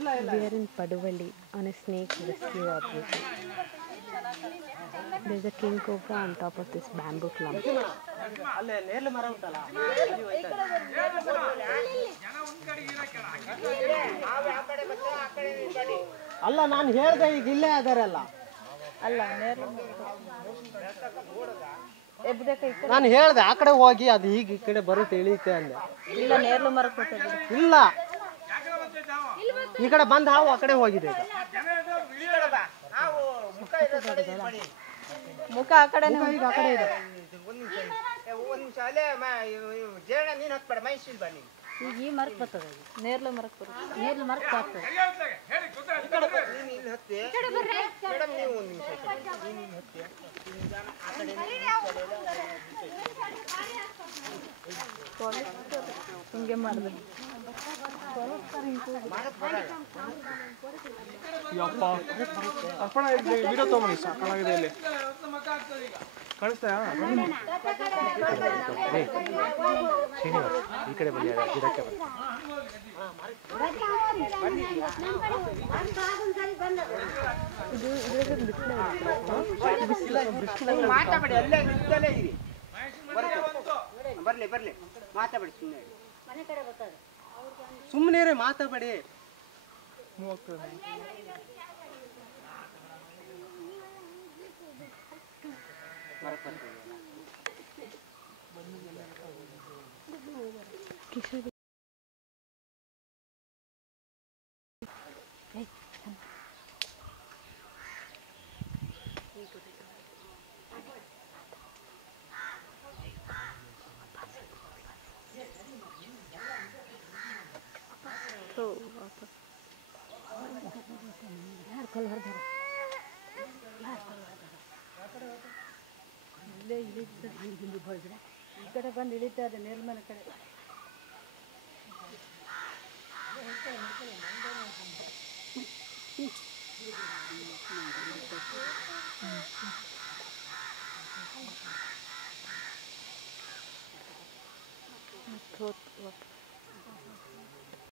We are in Paduvali on a snake rescue operation. There is a king cobra on top of this bamboo clump. ಅಲ್ಲ ನಾನು ಹೇಳ್ದೆ ಈಗ ಇಲ್ಲೇ ಅದಾರಲ್ಲ ಅಲ್ಲ ನಾನು ಹೇಳ್ದೆ ಆ ಕಡೆ ಹೋಗಿ ಅದು ಈಗ ಈ ಕಡೆ ಬರುತ್ತೆ ಇಳಿಯುತ್ತೆ ಅಂದೆ ಇಲ್ಲ ನೇರ್ಲು ಮರಕ್ಕೆ ಇಲ್ಲ ಈ ಕಡೆ ಬಂದ ಹಾವು ಆ ಕಡೆ ಹೋಗಿದೆ ಮುಖ ಆ ಕಡೆ ಈಗ ಆ ಕಡೆ ಇದೆ ಈಗ ಈ ಮರಕ್ಕೆ ಬರ್ತದೆ ನೇರ್ಲು ಮರಕ್ಕೆ ಬರುತ್ತೆ ನೇರ್ಲು ಮರಕ್ಕೆ ಬರ್ತದೆ ಹಿಂಗೆ ಮಾಡಿದೆ ಯಪ್ಪ ಅರ್ಪಣ ವಿಡಿಯೋ ತಗೊಂಬನ್ನಿ ಸಾಕಾಗಿದೆ ಇಲ್ಲಿ ಕಳಿಸ್ತಾ ಈ ಕಡೆ ಬನ್ನಿ ಗಿಡಕ್ಕೆ ಮಾತಾಡಿ ಅಲ್ಲೇ ನಿಂತಲ್ಲೇ ಇರಿ ಬರ್ಲಿ ಬರ್ಲಿ ಮಾತಾಡಿ ಸುಮ್ಮನೆ ಮಾತಾಡಿ ಈ ಕಡೆ ಬಂದು ಇಳಿತಾರೆ ನಿರ್ಮಲ ಕಡೆ Throat